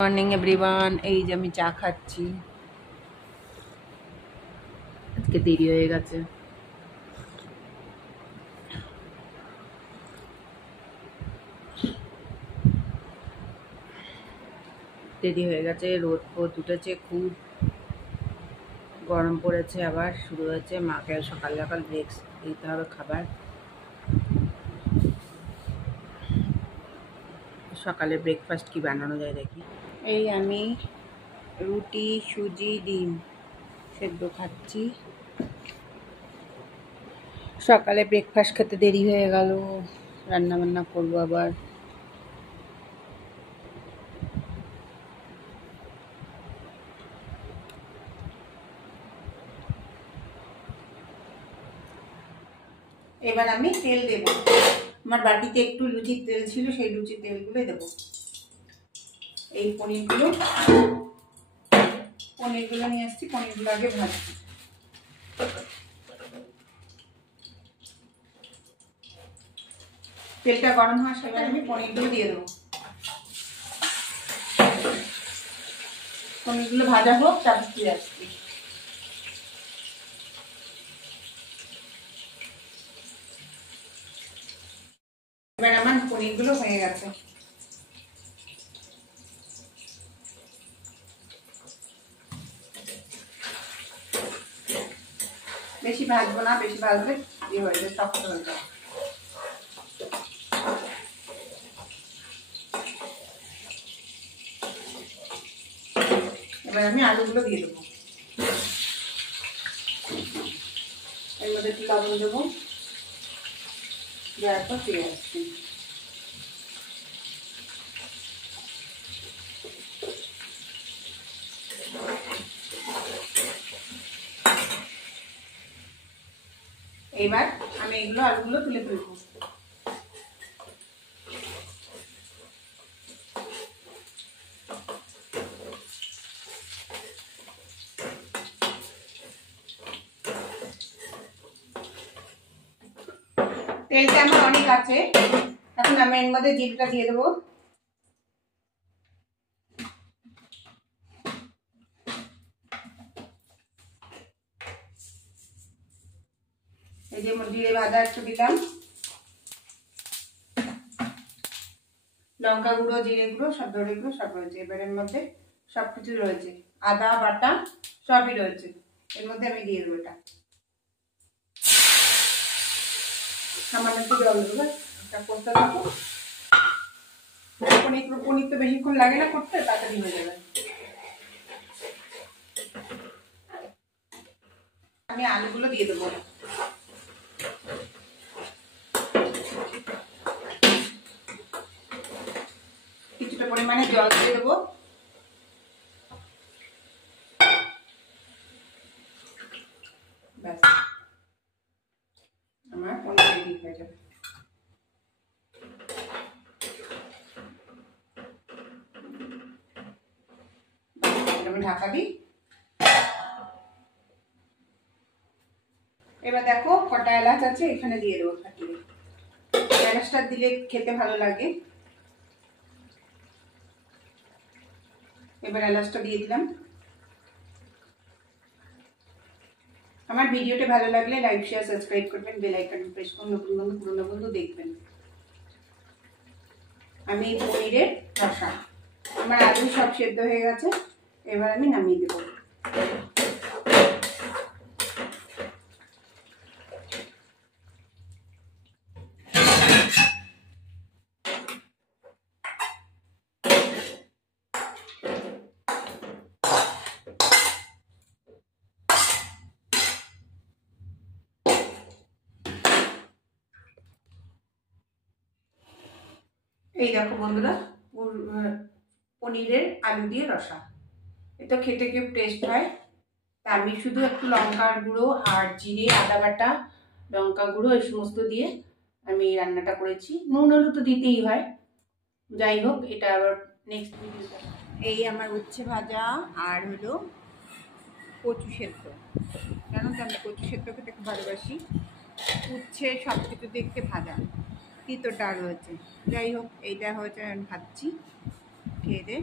Morning everyone, এই যে আমি চা খাচ্ছি। আজকে দেরি হয়ে গেছে। রোদ ফোদ উঠেছে, খুব গরম পড়েছে, আবার শুরু হয়েছে। মাকে সকাল সকাল ব্রেকস দিতে হবে, খাবার। সকালে ব্রেকফাস্ট কি বানানো যায় দেখি। এই আমি রুটি, সুজি, ডিম সেদ্ধ খাচ্ছি। সকালে ব্রেকফাস্ট খেতে দেরি হয়ে গেল, রান্না বান্না করবো আবার। এবার আমি তেল দেব। আমার বাটিতে একটু লুচির তেল ছিল, সেই লুচির তেলগুলো দেব। এই পনিরগুলো নিয়ে আসছি, পনিরগুলো আগে ভাজছি। তেলটা গরম হওয়ার সময় আমি পনিরগুলো দিয়ে দেবো। পনিরগুলো ভাজা হোক, তারপর দিয়ে আসছি। এবার আমার পনিরগুলো হয়ে গেছে। বেশি ভাজবো না, বেশি ভাজলে ইয়ে হয়ে যাবে, শক্ত হয়ে যাবে। এবার আমি আলুগুলো দিয়ে দেবো। এর মধ্যে একটু লবণ দেবো, দেওয়ার পর দিয়ে আসছি। এবার আমি এগুলো আলুগুলো তুলে ফেলবো। তেলটা আমার অনেক আছে, এখন আমি এর মধ্যে জিরাটা দিয়ে দেবো। এই যে জিরে ভাজা একটু দিলাম, লঙ্কা গুঁড়ো, জিরে গুঁড়ো, সব ধরে গুঁড়ো সব রয়েছে। এবার এর মধ্যে সবকিছু রয়েছে, আদা বাটা সবই রয়েছে। এর মধ্যে আমি দিয়ে দেবো এটা। সামান্য একটু জল দেবো, এটা করতে থাকো। পনির তো বেশিক্ষণ লাগে না করতে, তাড়াতাড়ি হয়ে যাবে। আমি আলুগুলো দিয়ে দেবো। কিছুটা পরিমাণে জল দিয়ে দেবো। ব্যাস, আমার পনির রেডি হয়ে যাবে। আমি ঢাকা দিই। এবার দেখো কটা এলাচ আছে, এখানে দিয়ে দেবো। ফাটিয়ে এলাচটা দিলে খেতে ভালো লাগে। এবার এলাচটা দিয়ে দিলাম। আমার ভিডিওটা ভালো লাগলে লাইক, শেয়ার, সাবস্ক্রাইব করবেন, বেল আইকন প্রেস করুন। নতুন বন্ধু, পুরনো বন্ধু দেখবেন। আমি পনিরের রসা, আমার আলু সব সেদ্ধ হয়ে গেছে। এবার আমি নামিয়ে দেবো। এই দেখো বন্ধুরা, পনিরের আলু দিয়ে রসা। এটা খেতে খুব টেস্ট হয়। তা আমি শুধু একটু লঙ্কার গুঁড়ো আর জিরে, আদা বাটা, লঙ্কা গুঁড়ো এই সমস্ত দিয়ে আমি রান্নাটা করেছি। নুন হলুদ তো দিতেই হয়। যাই হোক, এটা আবার নেক্সট ভিডিওতে। এই আমার উচ্ছে ভাজা আর হলো কচু সেদ্ধ। জানো তো আমি কচু সেদ্ধ খেতে খুব ভালোবাসি। উচ্ছে সব কিছু দেখতে ভাজা, তিতোটা রয়েছে। যাই হোক, এইটা হয়েছে, আমি খাচ্ছি। খেয়ে দে।